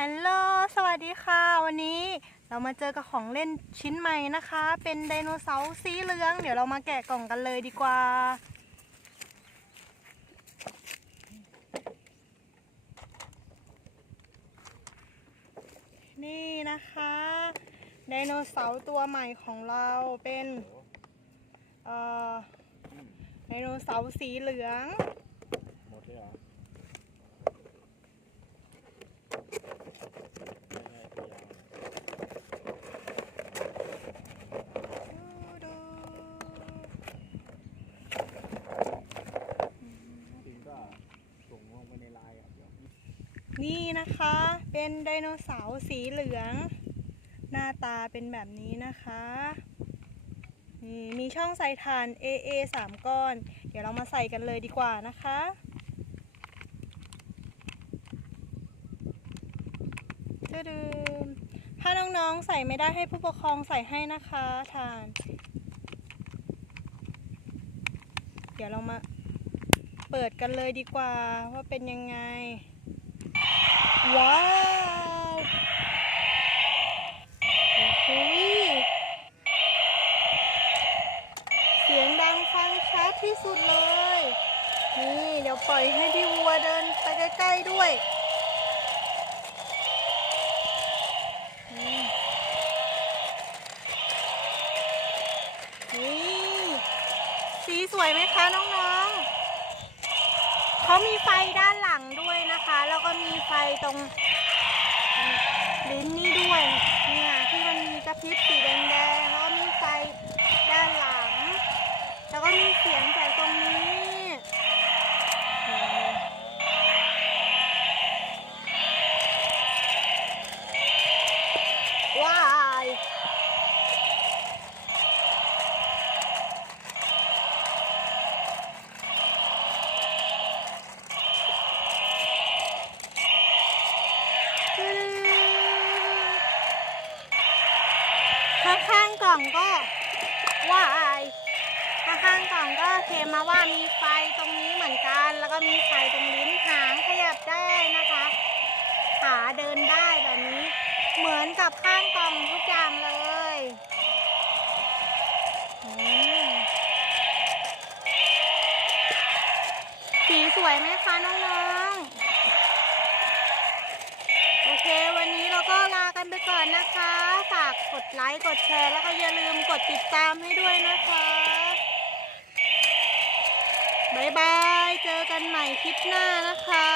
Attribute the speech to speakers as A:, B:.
A: ฮัลโหล สวัสดีค่ะ วันนี้เรามาเจอกับของเล่นชิ้นใหม่นะคะ เป็นไดโนเสาร์สีเหลือง เดี๋ยวเรามาแกะกล่องกันเลยดีกว่า นี่นะคะ ไดโนเสาร์ตัวใหม่ของเราเป็น เอ่อ ไดโนเสาร์สีเหลือง
B: หมดเลยเหรอไม่ให้ตัวยาวจริงก็ส่งลงไปในไลน์อะเดี๋ยว
A: นี่นะคะ เป็นไดโนเสาร์สีเหลือง หน้าตาเป็นแบบนี้นะคะนี่มีช่องใส่ถ่าน AA 3 ก้อน เดี๋ยวเรามาใส่กันเลยดีกว่านะคะจะดืมถ้าน้องๆใส่ไม่ได้ให้ผู้ปกครองใส่ให้นะคะถ่าน เดี๋ยวเรามาเปิดกันเลยดีกว่าว่าเป็นยังไง ว้าวโอ้โหเสียงดังฟังชัดที่สุดเลย นี่เดี๋ยวปล่อยให้พี่วัวเดินไปใกล้ๆด้วยนี่สีสวยไหมคะน้องๆ เขามีไฟด้านหลังด้วยนะคะ แล้วก็มีไฟตรงลิ้นนี่ด้วย เนี่ยที่มันมีกระพริบสีแดงๆแล้วก็มีไฟด้านหลัง แล้วก็มีเสียง ข้างกล่องก็ว่ายข้างกล่องก็เคมมาว่ามีไฟตรงนี้เหมือนกัน แล้วก็มีไฟตรงลิ้นหางขยับได้นะคะ ขาเดินได้แบบนี้ เหมือนกับข้างกล่องทุกอย่างเลยสีสวยไหมคะน้องๆ กดไลค์กดแชร์แล้วก็อย่าลืมกดติดตามให้ด้วยนะคะบายบาย เจอกันใหม่คลิปหน้านะคะ